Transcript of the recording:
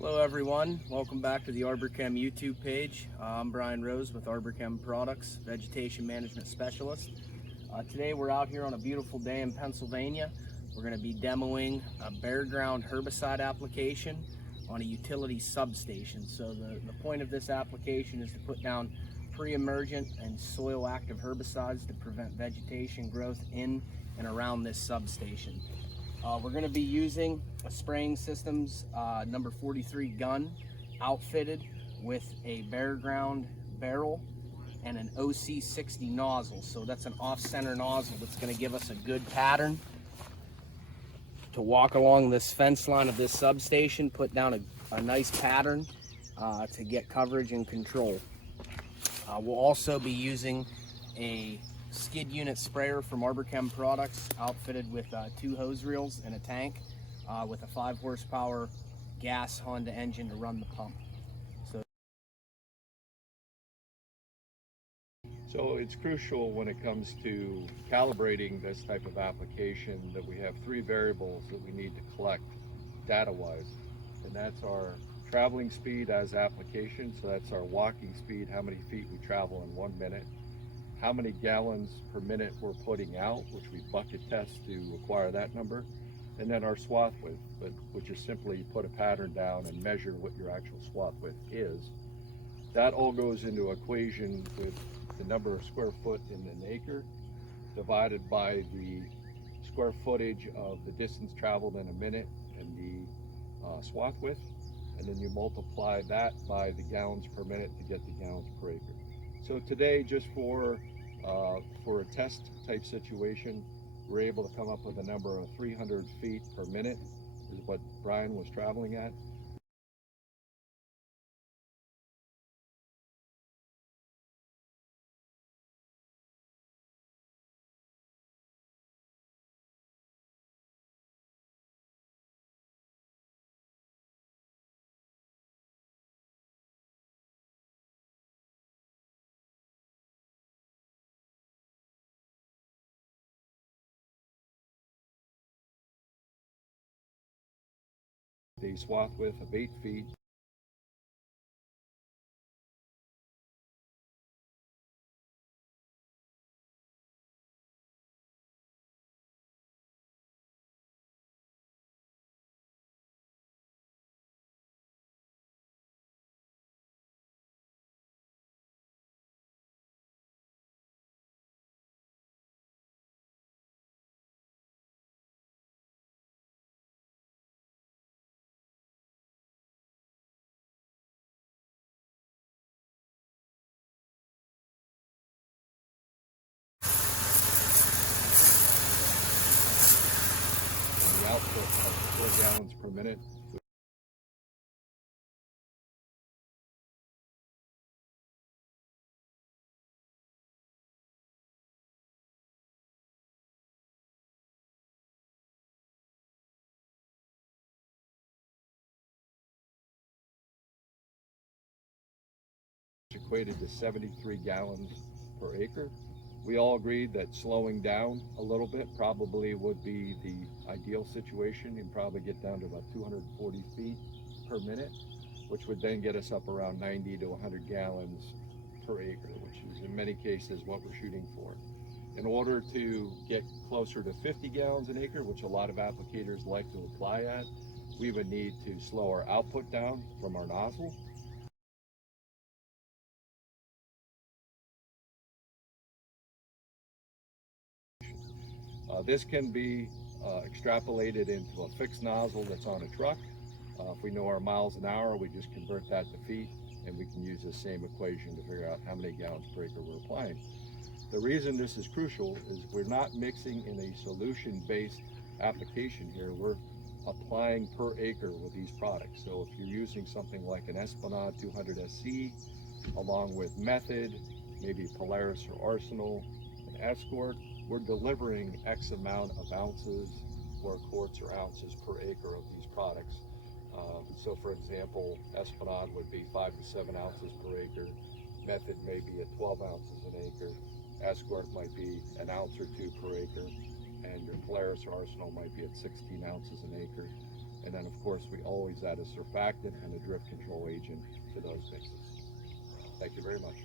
Hello everyone, welcome back to the Arborchem YouTube page. I'm Brian Rose with Arborchem Products, Vegetation Management Specialist. Today we're out here on a beautiful day in Pennsylvania. We're going to be demoing a Bareground herbicide application on a utility substation. So the point of this application is to put down pre-emergent and soil active herbicides to prevent vegetation growth in and around this substation. We're going to be using a spraying systems number 43 gun outfitted with a Bareground barrel and an OC60 nozzle. So that's an off-center nozzle that's going to give us a good pattern to walk along this fence line of this substation, put down a nice pattern to get coverage and control. We'll also be using a skid unit sprayer from Arborchem Products outfitted with 2 hose reels and a tank with a 5 horsepower gas Honda engine to run the pump. So it's crucial when it comes to calibrating this type of application that we have 3 variables that we need to collect data-wise, and that's our traveling speed as application, so that's our walking speed, how many feet we travel in 1 minute, how many gallons per minute we're putting out, which we bucket test to acquire that number, and then our swath width, which is simply put a pattern down and measure what your actual swath width is. That all goes into equation with the number of square foot in an acre divided by the square footage of the distance traveled in a minute and the swath width, and then you multiply that by the gallons per minute to get the gallons per acre. So today, just for a test type situation, we're able to come up with a number of 300 feet per minute is what Brian was traveling at. The swath width of 8 feet. The output of 4 gallons per minute. Equated to 73 gallons per acre. We all agreed that slowing down a little bit probably would be the ideal situation. You'd probably get down to about 240 feet per minute, which would then get us up around 90 to 100 gallons per acre, which is in many cases what we're shooting for. In order to get closer to 50 gallons an acre, which a lot of applicators like to apply at, we would need to slow our output down from our nozzle. This can be extrapolated into a fixed nozzle that's on a truck. If we know our miles an hour, we just convert that to feet, and we can use the same equation to figure out how many gallons per acre we're applying. The reason this is crucial is we're not mixing in a solution-based application here. We're applying per acre with these products. So if you're using something like an Esplanade 200 SC, along with Method, maybe Polaris or Arsenal, and Escort, we're delivering X amount of ounces or quarts or ounces per acre of these products. So for example, Esplanade would be 5 to 7 ounces per acre. Method may be at 12 ounces an acre. Escort might be an ounce or 2 per acre. And your Polaris or Arsenal might be at 16 ounces an acre. And then of course we always add a surfactant and a drift control agent to those mixes. Thank you very much.